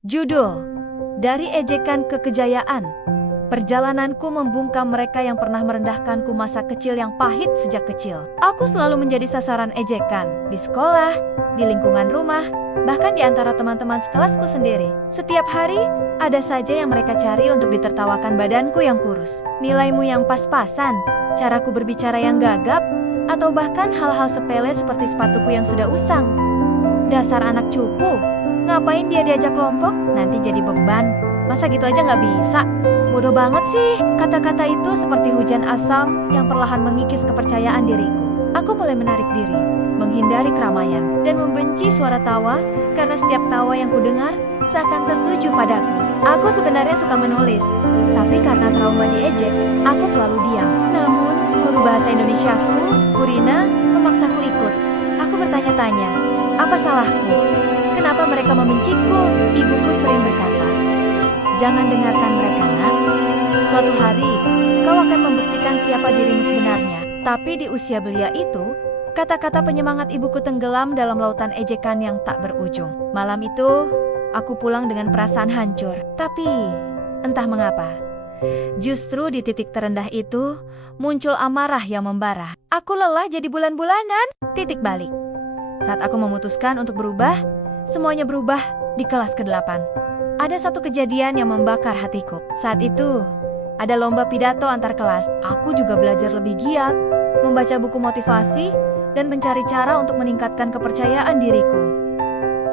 Judul: Dari Ejekan ke Kejayaan. Perjalananku membungkam mereka yang pernah merendahkanku masa kecil yang pahit sejak kecil. Aku selalu menjadi sasaran ejekan, di sekolah, di lingkungan rumah, bahkan di antara teman-teman sekelasku sendiri. Setiap hari, ada saja yang mereka cari untuk ditertawakan badanku yang kurus, nilaimu yang pas-pasan, caraku berbicara yang gagap, atau bahkan hal-hal sepele seperti sepatuku yang sudah usang. Dasar anak cupu, ngapain dia diajak kelompok? Nanti jadi beban. Masa gitu aja nggak bisa? Bodoh banget sih. Kata-kata itu seperti hujan asam yang perlahan mengikis kepercayaan diriku. Aku mulai menarik diri, menghindari keramaian, dan membenci suara tawa karena setiap tawa yang kudengar seakan tertuju padaku. Aku sebenarnya suka menulis, tapi karena trauma diejek, aku selalu diam. Namun, guru bahasa Indonesiaku, Bu Rina, memaksaku ikut. Aku bertanya-tanya, apa salahku? Kenapa mereka membenciku? Ibuku sering berkata, "Jangan dengarkan mereka, nak. Suatu hari, kau akan membuktikan siapa dirimu sebenarnya." Tapi di usia belia itu, kata-kata penyemangat ibuku tenggelam dalam lautan ejekan yang tak berujung. Malam itu, aku pulang dengan perasaan hancur. Tapi, entah mengapa, justru di titik terendah itu, muncul amarah yang membara. Aku lelah jadi bulan-bulanan. Titik balik. Saat aku memutuskan untuk berubah, semuanya berubah di kelas ke-8. Ada satu kejadian yang membakar hatiku. Saat itu, ada lomba pidato antar kelas. Aku juga belajar lebih giat, membaca buku motivasi, dan mencari cara untuk meningkatkan kepercayaan diriku.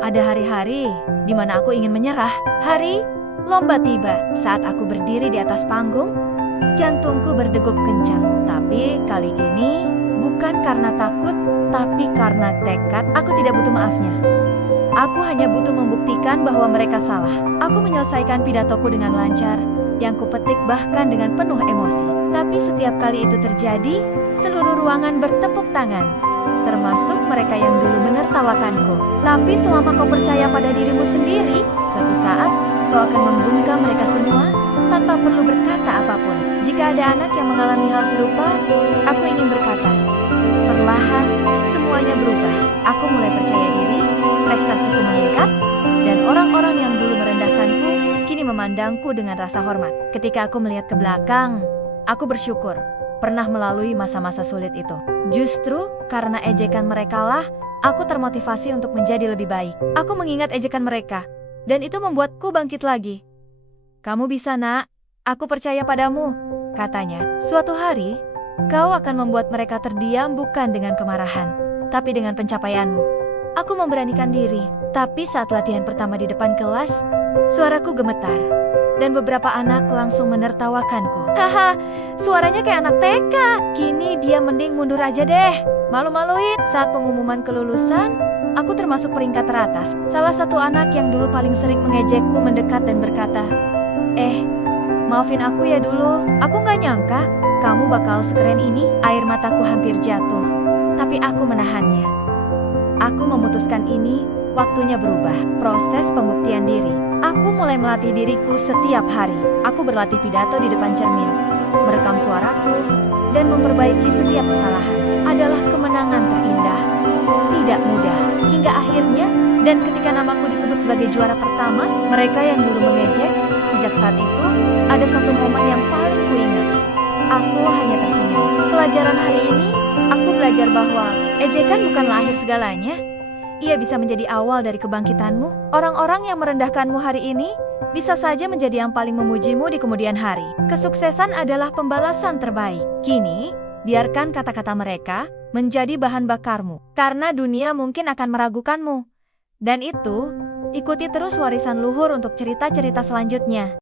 Ada hari-hari di mana aku ingin menyerah. Hari lomba tiba. Saat aku berdiri di atas panggung, jantungku berdegup kencang. Tapi kali ini, bukan karena takut, tapi karena tekad. Aku tidak butuh maafnya. Aku hanya butuh membuktikan bahwa mereka salah. Aku menyelesaikan pidatoku dengan lancar, yang kupetik bahkan dengan penuh emosi. Tapi setiap kali itu terjadi, seluruh ruangan bertepuk tangan, termasuk mereka yang dulu menertawakanku. Tapi selama kau percaya pada dirimu sendiri, suatu saat kau akan membungkam mereka semua tanpa perlu berkata apapun. Jika ada anak yang mengalami hal serupa, aku ingin berkata, perlahan semuanya berubah. Aku mulai percaya diri, prestasiku meningkat, dan orang-orang yang dulu merendahkanku kini memandangku dengan rasa hormat. Ketika aku melihat ke belakang, aku bersyukur pernah melalui masa-masa sulit itu. Justru karena ejekan merekalah, aku termotivasi untuk menjadi lebih baik. Aku mengingat ejekan mereka, dan itu membuatku bangkit lagi. "Kamu bisa, nak. Aku percaya padamu," katanya. "Suatu hari, kau akan membuat mereka terdiam bukan dengan kemarahan, tapi dengan pencapaianmu." Aku memberanikan diri, tapi saat latihan pertama di depan kelas, suaraku gemetar, dan beberapa anak langsung menertawakanku. "Haha, suaranya kayak anak TK. Kini dia mending mundur aja deh. Malu-maluin." Saat pengumuman kelulusan, aku termasuk peringkat teratas. Salah satu anak yang dulu paling sering mengejekku mendekat dan berkata, "Maafin aku ya dulu. Aku nggak nyangka kamu bakal sekeren ini." Air mataku hampir jatuh, tapi aku menahannya. Aku memutuskan ini waktunya berubah. Proses pembuktian diri. Aku mulai melatih diriku setiap hari. Aku berlatih pidato di depan cermin, merekam suaraku, dan memperbaiki setiap kesalahan. Adalah kemenangan terindah. Tidak mudah. Hingga akhirnya, dan ketika namaku disebut sebagai juara pertama, mereka yang dulu mengejek, sejak saat itu, ada satu momen yang paling kuingat. Aku hanya tersenyum. Pelajaran hari ini, aku belajar bahwa ejekan bukanlah akhir segalanya. Ia bisa menjadi awal dari kebangkitanmu. Orang-orang yang merendahkanmu hari ini bisa saja menjadi yang paling memujimu di kemudian hari. Kesuksesan adalah pembalasan terbaik. Kini, biarkan kata-kata mereka menjadi bahan bakarmu, karena dunia mungkin akan meragukanmu. Dan itu, ikuti terus warisan luhur untuk cerita-cerita selanjutnya.